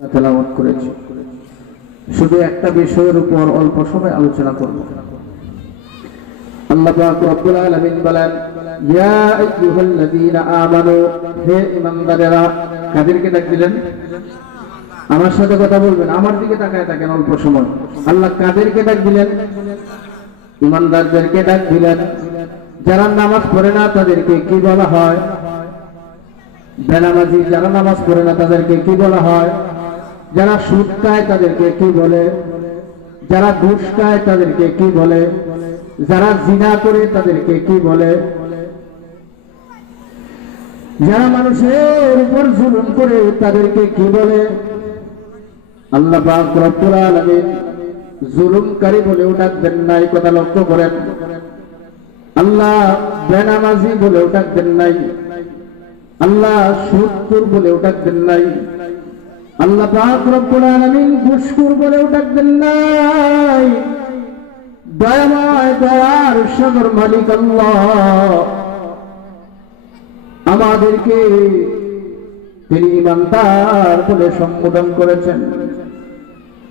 তেলাওয়াত করেছি। শুধু একটা বিষয়ের উপর অল্প সময় আলোচনা করব। আল্লাহ পাক রব্বুল আলামিন বলেন, ইয়া আইয়ুহাল্লাযীনা আমানু, হে ঈমানদারেরা। কাদেরকে ডাক দিলেন? আমার সাথে কথা বলবেন, আমার দিকে তাকায় থাকেন অল্প সময়। আল্লাহ কাদেরকে ডাক দিলেন? ঈমানদারদেরকে ডাক দিলেন। যারা নামাজ পড়ে না তাদেরকে কি বলা হয়? বেনামাজি। যারা নামাজ পড়ে না তাদেরকে কি বলা হয়? যারা সুদ খায় তাদেরকে কি বলে? যারা ঘুষ খায় তাদেরকে কি বলে? যারা জিনা করে তাদেরকে কি বলে? যারা মানুষের উপর জুলুম করে তাদেরকে কি বলে? আল্লাহ পাক রব্বুল আলামিন জুলুমকারী বলেও ডাকবেন নাই, কথা লক্ষ্য করেন। আল্লাহ বেনামাজি বলেও ডাকবেন নাই, আল্লাহ সুদখোর বলেও ডাকবেন নাই, আল্লাহ পাক রব্বুল আলামিন ঘুষখোর বলেও ডাকবেন নাই। দয়াময় দয়ার সাগর মালিক আল্লাহ আমাদেরকে তিনি ঈমানদার বলে সম্বোধন করেছেন।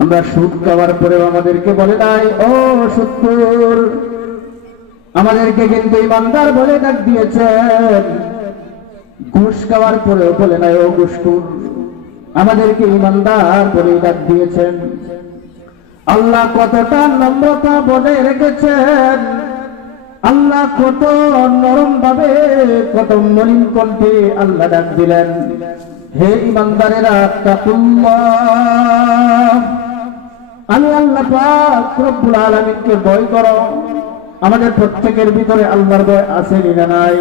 আমরা সুদ খাওয়ার পরেও আমাদেরকে বলে নাই ও সুদখোর, আমাদেরকে কিন্তু ঈমানদার বলে ডাক দিয়েছেন। ঘুষ খাওয়ার পরেও বলে নাই ও ঘুষখোর, আমাদেরকে ঈমানদার বলে ডাক দিয়েছেন। আল্লাহ কতটা নম্রতা বলে রেখেছেন, আল্লাহ কত নরম ভাবে, কত মলিন কণ্ঠে আল্লাহ ডাক দিলেন, হে ঈমানদারেরা তাকুল্লাহ, আমি আল্লাহ পাক রব্বুল আলামিনকে ভয় করো। আমাদের প্রত্যেকের ভিতরে আল্লাহর ভয় আছে না নাই?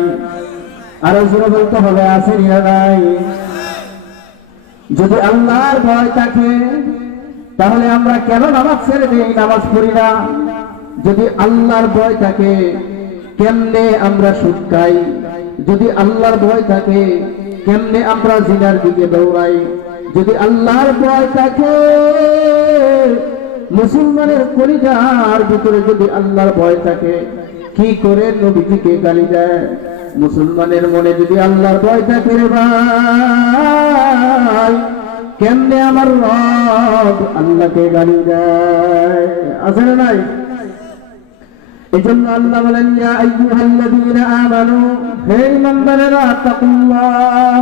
আরো জোরে বলতে হবে, আছে না নাই? যদি আল্লাহর ভয় থাকে তাহলে আমরা কেন নামাজ ছেড়ে দিই, নামাজ পড়ি না? যদি আল্লাহর ভয় থাকে কেমনে আমরা সুদ খাই? যদি আল্লাহর ভয় থাকে কেমনে আমরা জিনার দিকে দৌড়াই? যদি আল্লাহর ভয় থাকে মুসলমানের কলিজার ভিতরে যদি আল্লাহর ভয় থাকে কি করে নবীজিকে গালি দেয়? মুসলমানের মনে যদি আল্লাহর ভয় থাকে রে ভাই, কেমনে আমার রব আল্লাহকে গালি দেয়? আছে না নাই? এজন্য আল্লাহ বলেন, ইয়া আইয়ুহাল্লাযীনা আমানু, হে ঈমানদারেরা তাকুল্লাহ,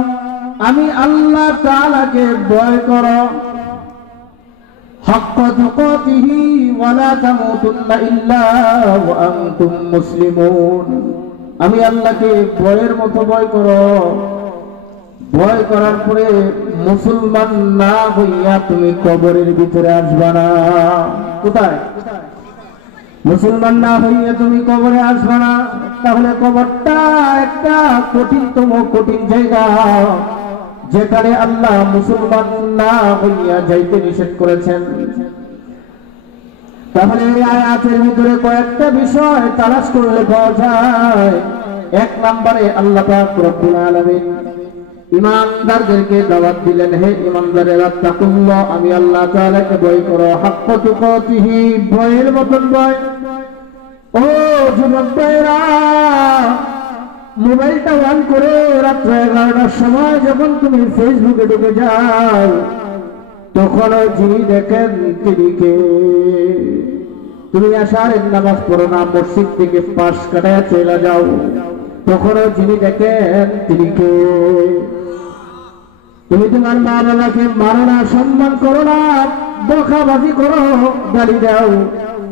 আমি আল্লাহ তাআলাকে ভয় করো। হাক্কা তুকাতিহি ওয়া লা তামুতুন্না ইল্লা ওয়া আনতুম মুসলিমুন। আমি আল্লাহকে ভয়ের মতো ভয় করো। ভয় করার পরে মুসলমান না হইয়া তুমি কবরের ভিতরে আসবা না। কোথায়? মুসলমান না হইয়া তুমি কবরে আসবা না। তাহলে কবরটা একটা কঠিনতম কঠিন জায়গা, যেখানে আল্লাহ মুসলমান না হইয়া যাইতে নিষেধ করেছেন। তাহলে এই আয়াতের ভিতরে কয়েকটা বিষয় তালাশ করলে পাওয়া যায়। এক নম্বরে আল্লাহ পাক রব্বুল আলামিন ঈমানদারদেরকে দাওয়াত দিলেন, হে ঈমানদারেরা তাকুল্লাহ, আমি আল্লাহ তাআলাকে ভয় করো। হাক্কা তুকাতিহি, ভয়ের মতন ভয়। ও যুবক ভাইরা, মোবাইলটা অন করে রাত্র 11টার সময় যখন তুমি ফেসবুকে ঢুকে যাও তখনও যিনি দেখেন তিনি কে? তুমি আশারের নামাজ পড়ো না, মসজিদ থেকে পাশ কাটায় চলে যাও, তখনও যিনি দেখেন তিনি কে? তুমি তোমার মা বাবাকে মারো না, সম্মান করো না, বকাবাজি করো, গালি দাও,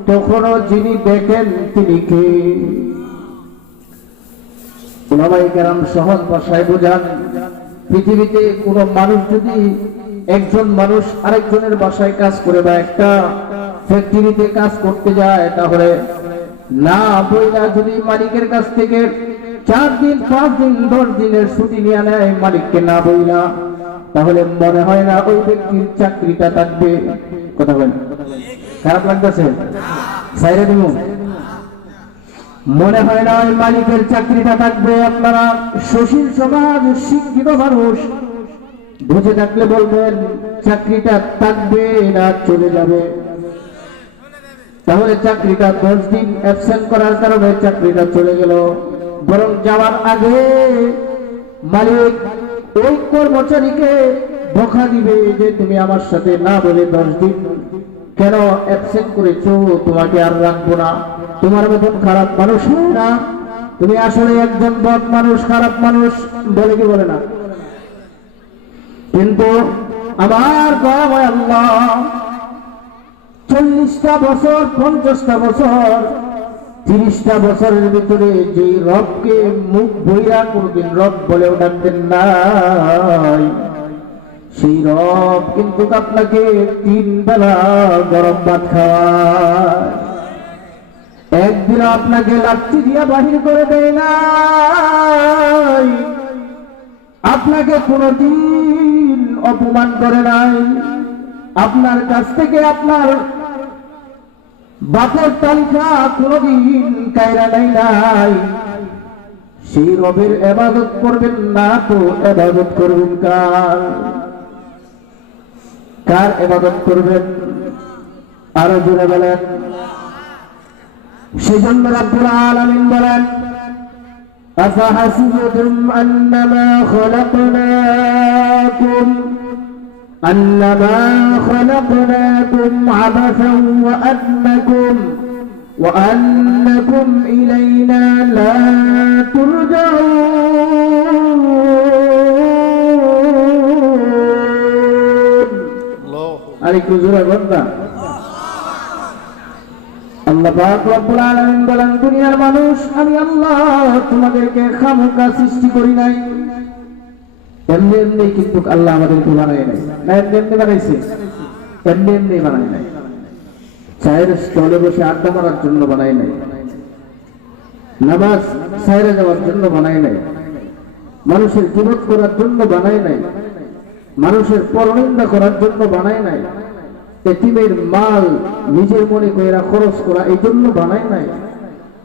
তখনও যিনি দেখেন তিনি কে? উলামায়ে কেরাম সহজ ভাষায় বোঝান, পৃথিবীতে কোন মানুষ যদি একজন মানুষ আরেকজনের বাসায় কাজ করে বা একটা ফ্যাক্টরিতে কাজ করতে যায়, তাহলে না বইলা যদি মালিকের কাছ থেকে 4 দিন 5 দিন 10 দিনের ছুটি নিয়ে নেয় মালিককে না বইলা, তাহলে মনে হয় না ওই ব্যক্তির চাকরিটা থাকবে? কথা বলেন, খারাপ লাগতেছে? সাইরে দিব, মনে হয় না ওই মালিকের চাকরিটা থাকবে। আপনারা সুশীল সমাজ, শিক্ষিত মানুষ, বুঝে থাকলে বলবেন চাকরিটা থাকবে না চলে যাবে? তাহলে চাকরিটা 10 দিন অ্যাবসেন্ট করার কারণে চাকরিটা চলে গেল, বরং যাওয়ার আগে মালিক ওই কর্মচারীকে বকা দিবে যে তুমি আমার সাথে না বলে 10 দিন কেন অ্যাবসেন্ট করেছো, তোমাকে আর রাখবো না। তোমার মতন খারাপ মানুষ না, তুমি আসলে একজন বদ মানুষ, খারাপ মানুষ, বলে কি বলে না? কিন্তু আমার দয়াময় আল্লাহ 40টা বছর, 50টা বছর, 30টা বছরের ভিতরে যে রবকে মুখ বইরা কোনদিন রব বলেও ডাকতেন নাই, সেই রব কিন্তু আপনাকে 3 বেলা গরম ভাত খাওয়ায়, একদিন আপনাকে লাঠি দিয়া বাহির করে দেয় নাই, আপনাকে কোনদিন অপমান করে নাই, আপনার কাছ থেকে আপনার বাপের তালিকা কোনদিন কায়রা নেয় নাই। সেই রবের ইবাদত করবেন না তো ইবাদত করবেন কার? কার ইবাদত করবেন? আরো জোরে বলেন। সেজন্য রব্বুল আলামিন বলেন, আফাহাসিবতুম আন্নামা খলাকনাকুম আবাসান ওয়া আন্নাকুম ইলাইনা লা তুরজাউন। আরেকটু জোরে বলুন না। আল্লাহ পাক রব্বুল আলামিন বলেন, দুনিয়ার মানুষ, আমি আল্লাহ তোমাদেরকে খামখা সৃষ্টি করি নাই। এমনি এমনি কিন্তু আল্লাহ আমাদেরকে বানায় নাই, না এমনি এমনি বানাইছে? এমনি এমনি বানায় নাই। চায়ের স্টলে বসে আড্ডা মারার জন্য বানায় নাই, নামাজ সাইরে যাওয়ার জন্য বানায় নাই, মানুষের গীবত করার জন্য বানায় নাই, মানুষের পরনিন্দা করার জন্য বানায় নাই, এতিমের মাল নিজের মনে কইরা খরচ করা এই জন্য বানায় নাই।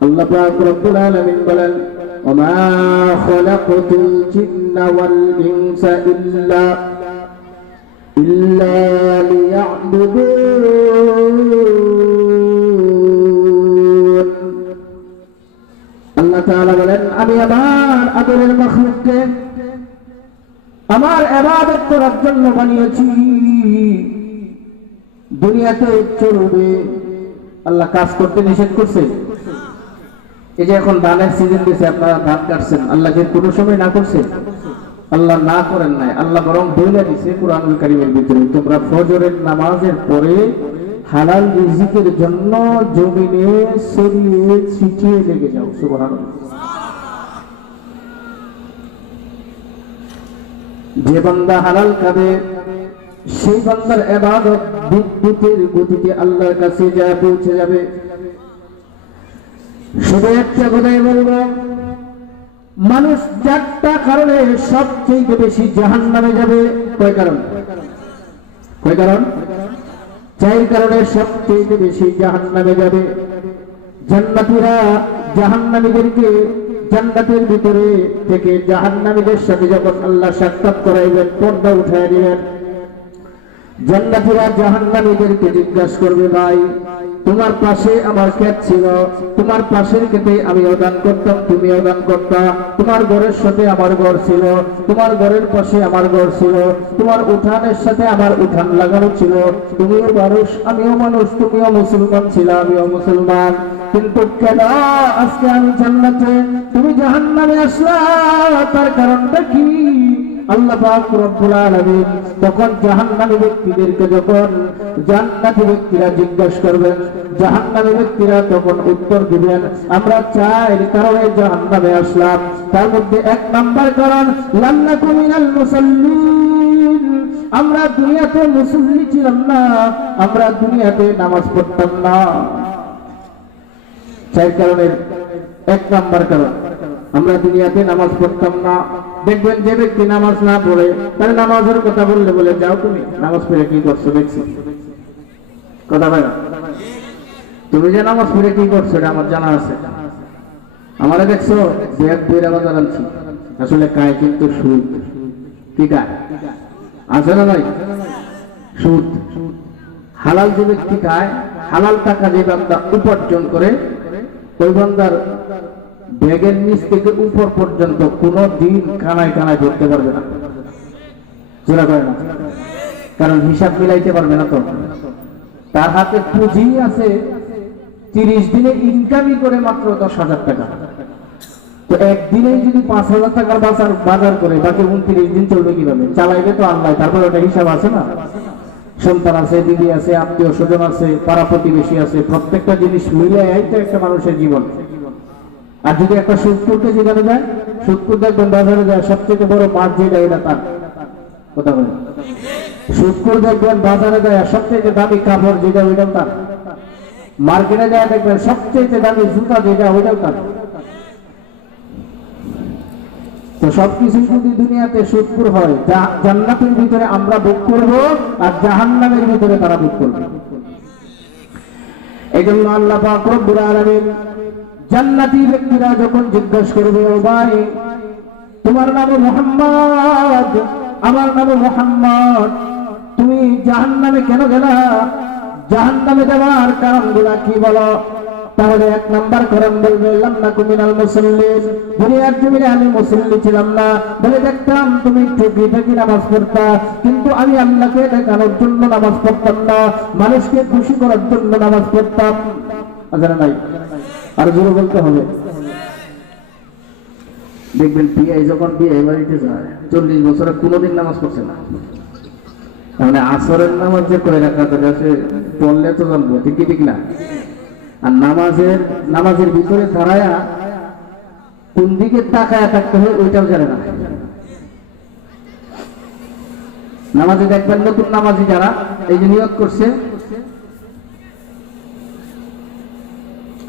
আল্লাহ পাক রব্বুল আলামিন বলেন, ওমা খলাকতুল জিন্না ওয়াল ইনসা ইল্লা লিয়া'বুদুন। আল্লাহ তাআলা বলেন, আমি আমার আদরের মাখলুককে আমার ইবাদত করার জন্য বানিয়েছি, দুনিয়াতে চলবে। আল্লাহ কাজ করতে নিষেধ করছে। এই যে এখন ধানের সিজন দিয়েছে, আপনারা ধান কাটছেন, আল্লাহ যে কোনো সময় না করছে? আল্লাহ না করেন নাই, আল্লাহ বরং বইলা দিছে কুরআনুল কারীমের ভিতরে, তোমরা ফজরের নামাজের পরে হালাল রিজিকের জন্য জমিনে ছড়িয়ে ছিটিয়ে লেগে যাও। সুবহানাল্লাহ। যে বান্দা হালাল খাবে সেই বান্দার ইবাদত বিদ্যুতের গতিতে আল্লাহর কাছে যায় পৌঁছে যাবে। শুধু একটা কথাই বলবো, মানুষ 4টা কারণে সবচেয়ে বেশি জাহান্নামে যাবে। কয় কারণ? 4 কারণে সবচেয়ে বেশি জাহান্নামে যাবে। জান্নাতীরা জাহান্নামীদেরকে জান্নাতের ভিতরে থেকে জাহান্নামীদের সাথে যখন আল্লাহ সাক্ষাৎ করাইবেন, পর্দা উঠায় দিবেন, জান্নাতীরা জাহান্নামীদেরকে জিজ্ঞাসা করবে, ভাই তোমার পাশে আমার ক্ষেত ছিল, তোমার পাশের ক্ষেতে আমি দান করতাম, তুমিও দান করতা, তোমার ঘরের সাথে আমার ঘর ছিল, তোমার ঘরের পাশে আমার ঘর ছিল, তোমার উঠানের সাথে আমার উঠান লাগানো ছিল, তুমিও মানুষ আমিও মানুষ, তুমিও মুসলমান ছিল আমিও মুসলমান, কিন্তু কেন আজকে আমি জান্নাতে তুমি জাহান্নামে আসলা? তার কারণটা কি? আল্লাহ পাক রব্বুল আলামিন তখন জাহান্নামী ব্যক্তিদেরকে যখন জান্নাতি ব্যক্তিরা জিজ্ঞাসা করবেন, জাহান্নামী ব্যক্তিরা তখন উত্তর দিবেন, আমরা 4 কারণে জাহান্নামে আসলাম। তার মধ্যে 1 নাম্বার কারণ, লাম নাকু মিনাল মুসাল্লিন, আমরা দুনিয়াতে মুসল্লি ছিলাম না, আমরা দুনিয়াতে নামাজ পড়তাম না। 4 কারণের 1 নাম্বার কারণ, আমরা দুনিয়াতে নামাজ পড়তাম না। দেখবেন যে ব্যক্তি নামাজ না পড়ে, তার নামাজের কথা বললে বলে, যাও তুমি নামাজ পড়ে কি করছো দেখছি। কথা ভাই, তুমি যে নামাজ পড়ে কি করছো এটা আমার জানা আছে। আমারে দেখছো ব্যাগ বইরা বাজার আনছি, আসলে কায় কিন্তু সুদ। কি কায় আছে না নাই? সুদ। হালাল যে ব্যক্তি খায়, হালাল টাকা যে বান্দা উপার্জন করে, ওই বান্দার ব্যাগের নিচ থেকে উপর পর্যন্ত কোনো দিন কানায় কানায় ধরতে পারবে না। জোড়া করে না, কারণ হিসাব মিলাইতে পারবে না। তো তার হাতে পুঁজি আছে 30 দিনে ইনকামই করে মাত্র 10,000 টাকা। তো একদিনেই যদি 5,000 টাকার বাজার করে বাকি 29 দিন চলবে কিভাবে? চালাইবে তো আল্লাহ। তারপরে ওটা হিসাব আছে না, সন্তান আছে, দিদি আছে, আত্মীয় স্বজন আছে, পাড়া প্রতিবেশী আছে, প্রত্যেকটা জিনিস মিলে তো একটা মানুষের জীবন। আর যদি একটা সুদপুরকে যেখানে যায়, সুদপুর দেখবেন বাজারে যায় সবচেয়ে বড় মাছ যেটা এটা তার কথা বলে। সুদপুর দেখবেন বাজারে যায় সবচেয়ে দামি কাপড় যেটা ওইটাও তার। মার্কেটে যায় দেখবেন সবচেয়ে দামি জুতা যেটা ওইটাও তার। তো সবকিছু যদি দুনিয়াতে সুদপুর হয়, জান্নাতের ভিতরে আমরা ভোগ করব আর জাহান্নামের ভিতরে তারা ভোগ করবে। এই জন্য আল্লাহ পাক রব্বুল আলামিন জান্নাতি ব্যক্তিরা যখন জিজ্ঞাসা করবে, ও ভাই তোমার নাম মুহাম্মদ, আমার নাম মুহাম্মদ, তুমি জাহান্নামে কেন গেলা? জাহান্নামে যাওয়ার কারণগুলা কি বলো? তাহলে 1 নাম্বার কারণ বলবে লাম নাকু মিনাল মুসাল্লিন, দুনিয়ার জমিনে আমি মুসল্লি ছিলাম না। বলে দেখতাম তুমি টুকি টুকি নামাজ পড়তা, কিন্তু আমি আল্লাহকে দেখানোর জন্য নামাজ পড়তাম না, মানুষকে খুশি করার জন্য নামাজ পড়তাম। আজানা নাই, আর জোরে বলতে হবে। দেখবেন পিআই যখন পিআই বাড়িতে যায় 40 বছরে কোনোদিন নামাজ পড়ছে না। মানে আসরের নামাজ যে কয় রাকাত আছে পড়লে তো জানবো, ঠিক কি ঠিক না? আর নামাজের ভিতরে দাঁড়ায়া কোন দিকে তাকায় থাকতে হয় ওইটাও জানে না। নামাজে দেখবেন নতুন নামাজি যারা এই যে নিয়ত করছে,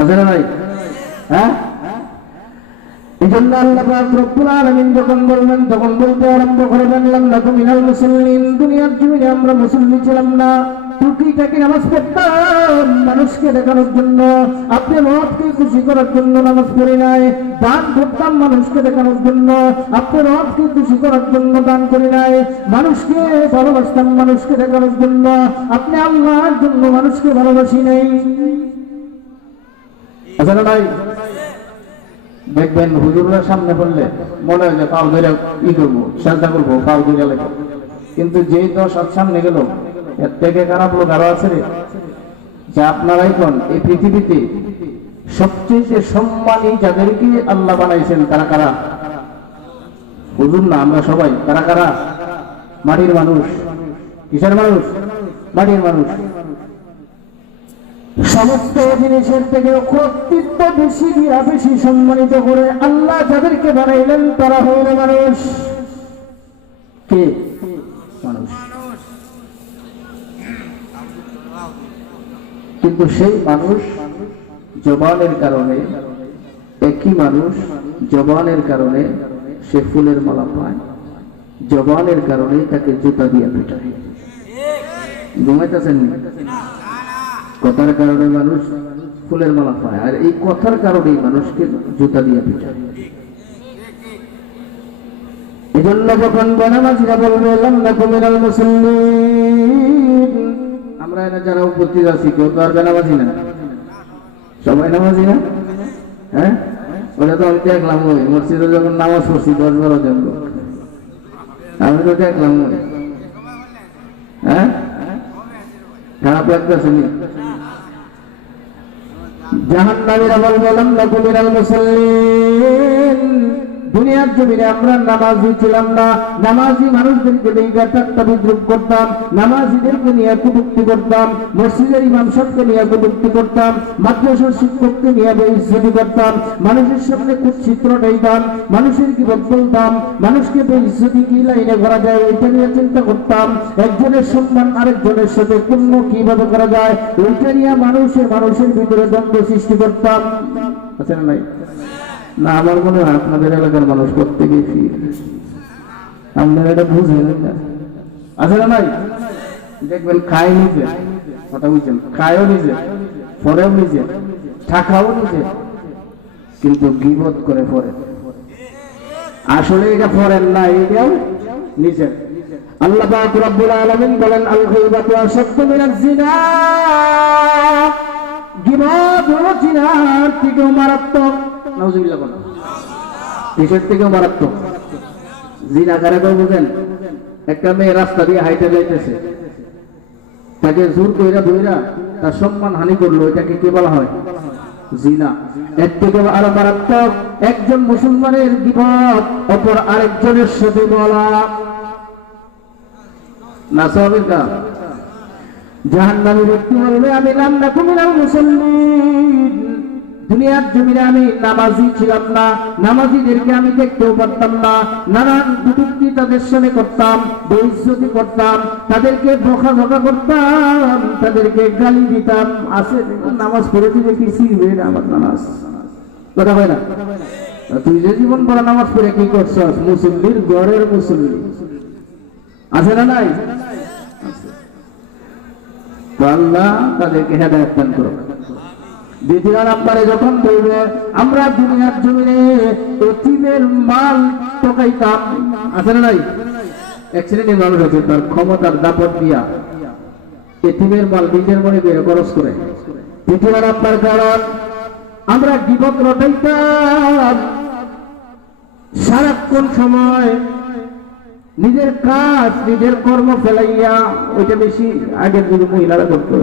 জানে নাই? হ্যাঁ, এই জন্য আল্লাহ পাক রব্বুল আলামিন যখন বলবেন তখন বলতে আরম্ভ করবেন লাম নাকু মিনাল মুসাল্লিন, দুনিয়ার জমিনে আমরা মুসল্লি ছিলাম না, টুকিটাকি নামাজ পড়তাম মানুষকে দেখানোর জন্য, আপনি রবকে খুশি করার জন্য নামাজ পড়ি নাই। দান করতাম মানুষকে দেখানোর জন্য, আপনি রবকে খুশি করার জন্য দান করি নাই। মানুষকে ভালোবাসতাম মানুষকে দেখানোর জন্য, আপনি আল্লাহর জন্য মানুষকে ভালোবাসি নাই। আচ্ছা না ভাই, দেখবেন হুজুরের সামনে পড়লে মনে হয় যে পাও ধরে ই করবো, সাজদা করবো, পাও ধরে লেখো, কিন্তু যেই 10 সামনে গেল এর থেকে খারাপ লোক আরো আছে রে। যে আপনারাই কোন এই পৃথিবীতে সবচেয়ে সম্মানী যাদেরকে আল্লাহ বানাইছেন তারা কারা? হুজুর না, আমরা সবাই। তারা কারা? মাটির মানুষ। কিসের মানুষ? মাটির মানুষ। সমস্ত জিনিসের থেকে কর্তৃত্ব বেশি দিয়া বেশি সম্মানিত করে আল্লাহ যাদেরকে বানাইলেন তারা হইল মানুষ। কে? মানুষ। কিন্তু সেই মানুষ জবানের কারণে, একই মানুষ জবানের কারণে সে ফুলের মালা পায়, জবানের কারণে তাকে জুতা দিয়া পিটায়। ঘুমাইতেছেন? কথার কারণে মানুষ ফুলের মালা পায়, আর এই কথার কারণেই মানুষকে জুতা দিয়া পিটায়। এই জন্য যখন বেনামাজিরা বলবে লাম নাকু মিনাল মুসাল্লিন, আমরা এরা যারা উপস্থিত আছি কেউ তো আর বেনামাজি না, সবাই নামাজি না? হ্যাঁ, ওটা তো আমি দেখলাম ওই মসজিদে যখন নামাজ পড়ছি 10-12 জন লোক, আমি তো দেখলাম ওই। হ্যাঁ, খারাপ লাগতেছে নি? জাহান্নামীরা বলবে লাম নাকু মিনাল মুসাল্লিন, দুনিয়ার জমিনে আমরা নামাজি ছিলাম না, নামাজি মানুষদেরকে নিয়ে ঠাট্টা বিদ্রুপ করতাম, নামাজিদেরকে নিয়ে কটূক্তি করতাম, মসজিদের ইমাম সাহেবকে নিয়ে কটূক্তি করতাম, মাদ্রাসার শিক্ষককে নিয়ে বেইজ্জতি করতাম, মানুষের সামনে কুৎসিত রটাইতাম, মানুষের গীবত বলতাম, মানুষকে বেইজ্জতি কি লাইনে করা যায় ওইটা নিয়ে চিন্তা করতাম, একজনের সম্মান আরেকজনের সাথে পূর্ণ কিভাবে করা যায় ওইটা নিয়ে মানুষের ভিতরে দ্বন্দ্ব সৃষ্টি করতাম। আছে না নাই? না, আমার মনে হয় আপনাদের এলাকার মানুষ প্রত্যেকেই ফির, আপনারা এটা বুঝেন না। আছে না নাই? দেখবেন খায় নিজে, কথা বুঝছেন, খায়ও নিজে, পরেও নিজে, থাকাও নিজে, কিন্তু গীবত করে পরে। আসলে এটা পরেন না, এটাও নিজে। আল্লাহ পাক রব্বুল আলামিন বলেন আল গীবাতু আশাদ্দু মিনাজ জিনা, গীবত হলো জিনার থেকেও মারাত্মক। নাউযুবিল্লাহ বলেন, কিসের থেকেও মারাত্মক? জিনা কারে কয় বুঝেন? একটা মেয়ে রাস্তা দিয়ে হাইটে যাইতেছে, তাকে জোর কইরা ধইরা তার সম্মান হানি করলো, এটাকে কি বলা হয়? জিনা। এর থেকে আরো মারাত্মক, একজন মুসলমানের গীবত অপর আরেকজনের সাথে বলা, না সাহাবের কাজ। জাহান্নামী ব্যক্তি বলবে, আমি লাম নাকু মিনাল মুসাল্লিন, দুনিয়ার জমিনে আমি নামাজি ছিলাম না, নামাজিদেরকে আমি দেখতেও পারতাম না, নানান বিভক্তি তাদের সামনে করতাম, বেইজ্জতি করতাম, তাদেরকে বকাঝকা করতাম, তাদেরকে গালি দিতাম। আসে নামাজ পড়ে দিলে কি শিখবে আমার নামাজ? কথা হয় না? তুই যে জীবন পড়া নামাজ পড়ে কি করছস? মুসল্লির ঘরের মুসল্লি আছে না নাই? আল্লাহ তাদেরকে হেদায়েত দান করুন। দ্বিতীয় নাম্বারে যখন বলবে, আমরা দুনিয়ার জমিনে এতিমের মাল ঠকাইতাম, আছে না নাই? এক শ্রেণীর মানুষ আছে তার ক্ষমতার দাপট দিয়া এতিমের মাল নিজের মনে করে খরচ করে। তৃতীয় নাম্বার কারণ, আমরা গীবত রটাইতাম, সারাক্ষণ সময় নিজের কাজ নিজের কর্ম ফেলাইয়া, ওইটা বেশি আগের যুগে মহিলারা করতো।